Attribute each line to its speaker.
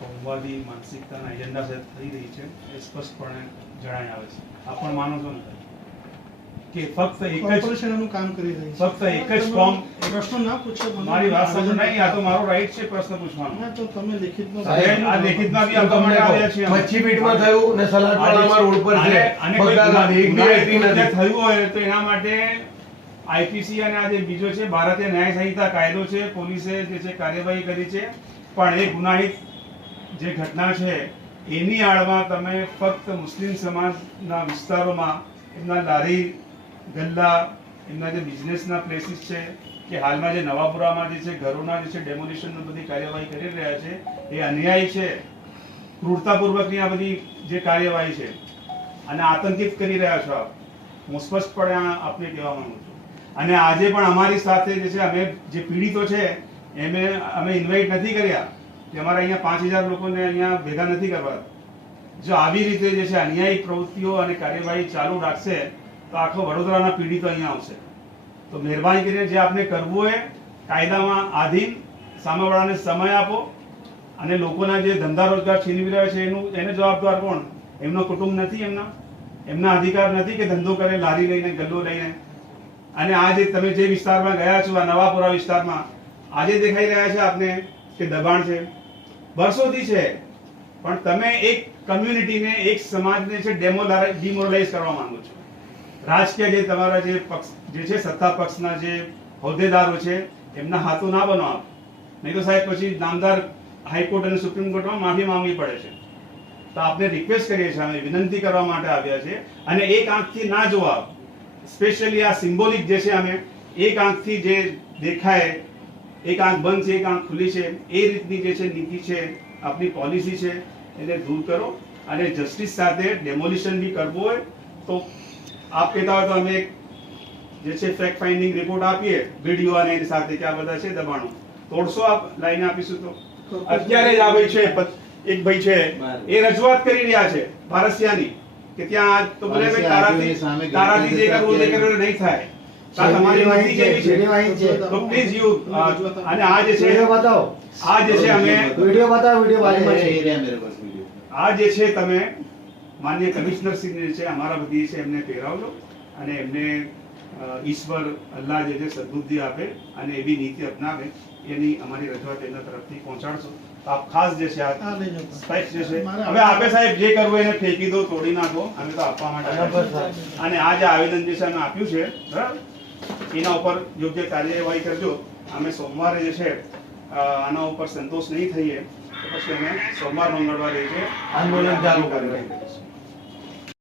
Speaker 1: કોમવાદી માનસિકતાના agenda સાથે થઈ રહી છે એ સ્પષ્ટપણે જણાઈ આવે છે. આ પણ માનો છો ને? કે ફક્ત એક જ
Speaker 2: કોર્પોરેશન કામ કરી રહી છે.
Speaker 1: ફક્ત એક જ ફોર્મ
Speaker 2: પ્રશ્નો ના પૂછો
Speaker 1: મારી વાત સમજો નહીં આ તો મારો રાઈટ છે પ્રશ્ન પૂછવાનો.
Speaker 2: ના, તો તમે લેખિતમાં
Speaker 1: સાહેબ, આ લેખિતમાં બી માટે આવ્યા છે.
Speaker 3: મચ્છી પીટમાં થયું ને સલાડવાળામાં રોડ પર છે.
Speaker 1: અને- અને કોઈ
Speaker 3: એક બી
Speaker 1: ગુનાહિત
Speaker 3: નથી.
Speaker 1: થયું હોય તો એના માટે આઈપીસી અને આ જે બીજો છે, ભારતીય ન્યાય સંહિતા કાયદો છે, પોલીસે જે છે કાર્યવાહી કરી છે. પણ એ ગુનાહિત જે ઘટના છે, એની આડમાં તમે ફક્ત મુસ્લિમ સમાજના વિસ્તારોમાં એમના લારી, ગલ્લા, એમના જે બિઝનેસના પ્લેસીસ છે કે હાલમાં જે નવાપુરામાં જે છે, ઘરોના જે છે ડેમોલિશનની બધી કાર્યવાહી કરી રહ્યા છે, એ અન્યાય છે. ક્રૂરતાપૂર્વકની આ બધી જે કાર્યવાહી છે. અને આતંકિત કરી રહ્યા છો આપ. હું સ્પષ્ટપણે આપને કહેવા માંગુ છું. અને આજે પણ અમારી સાથે જે છે, અમે જે પીડિતો છે, એમે, અમે ઇન્વાઇટ નથી કર્યા કે અમારા અહીંયા પાંચ હજાર લોકોને અહીંયા ભેગા નથી કરવા. જો આવી રીતે જે છે, અન્યાયી પ્રવૃત્તિઓ અને કાર્યવાહી ચાલુ રાખશે, તો આખો વડોદરાના પીડિતો અહીંયા આવશે. તો મહેરબાની કરીને જે આપને કરવું હોય, કાયદામાં આધીન, સામેવાળાને સમય આપો, અને લોકોના જે ધંધા રોજગાર છીનવી રહ્યા છે, એનું, એને જવાબદાર કોણ? એમનો કુટુંબ નથી એમના? એમના અધિકાર નથી કે ધંધો કરે, લારી લઈને, ગલ્લો લઈને? અને આ જે તમે જે વિસ્તારમાં ગયા છો, આ નવાપુરા વિસ્તારમાં, આજે દેખાઈ રહ્યા છે આપને કે દબાણ છે. વર્ષોથી છે, પણ તમે એક કમ્યુનિટીને એક સમાજને છે ડિમોરલાઇઝ કરવા માંગો છો. રાજકીય જે તમારા જે પક્ષ, જે છે સત્તા પક્ષના જે હોદ્દેદારો છે, એમના હાથો ના બનો આપ નહીં તો સાહેબ પછી નામદાર હાઈકોર્ટ અને સુપ્રીમ કોર્ટમાં માફી માંગવી પડે છે. તો આપને રિક્વેસ્ટ કરીએ છીએ, અમે વિનંતી કરવા માટે આવ્યા છે અને એક આંખથી ના જોવા સ્પેશિયલી આ સિમ્બોલિક જે છે અમે એક આંખથી જે દેખાય એક આંખ બંધ છે એક આંખ ખુલ્લી છે એ રીતની જે છે નીતિ છે આપની પોલિસી છે એને દૂર કરો અને જસ્ટિસ સાથે ડેમોલિશન બી કરવું હોય તો આપ કહેતા હોય તો અમે જે છે ફેક્ટ ફાઇન્ડિંગ રિપોર્ટ આપીએ વીડિયો અને એની સાથે કે આ બધા છે દબાણો. તોડશો આપ? લાઈને આપીશું તો. અત્યારે જ આ ભાઈ છે એક ભાઈ છે એ રજૂઆત કરી રહ્યા છે ભારસિયાની. કે ત્યાં તો બોલે કે તારાથી તારાથી જે કરવું તે કરવું નહીં થાય. સાત અમારી વાહી જેવી છે. તો પ્લીઝ યુ અને આ જે છે
Speaker 4: વિડિયો બતાવો.
Speaker 1: આ જે છે અમે
Speaker 4: વિડિયો બતાવો વિડિયો
Speaker 5: વાલી છે એ મેરે પાસ
Speaker 1: આ જે છે તમે માન્ય કમિશનર શ્રી છે અમારા બધી છે એમને પહેરાવજો. અને એમને ઈશ્વર અલ્લાહ જે છે સદબુદ્ધિ આપે અને એવી નીતિ અપનાવે એની અમારી રજૂઆત એમના તરફથી પહોંચાડશો. આપ ખાસ જે છે આ જે છે. હવે આપે સાહેબ જે કરવું એને ફેંકી દો તોડી નાખો અમે તો આપવા માટે અને આ જે આવેદન જે છે અમે આપ્યું છે બરાબર? એના ઉપર યોગ્ય કાર્યવાહી કરજો. અમે સોમવારે જે છે આના ઉપર સંતોષ નહીં થઈએ પછી અમે સોમવાર મંગળવારે જે
Speaker 3: આંદોલન ચાલુ
Speaker 1: કરી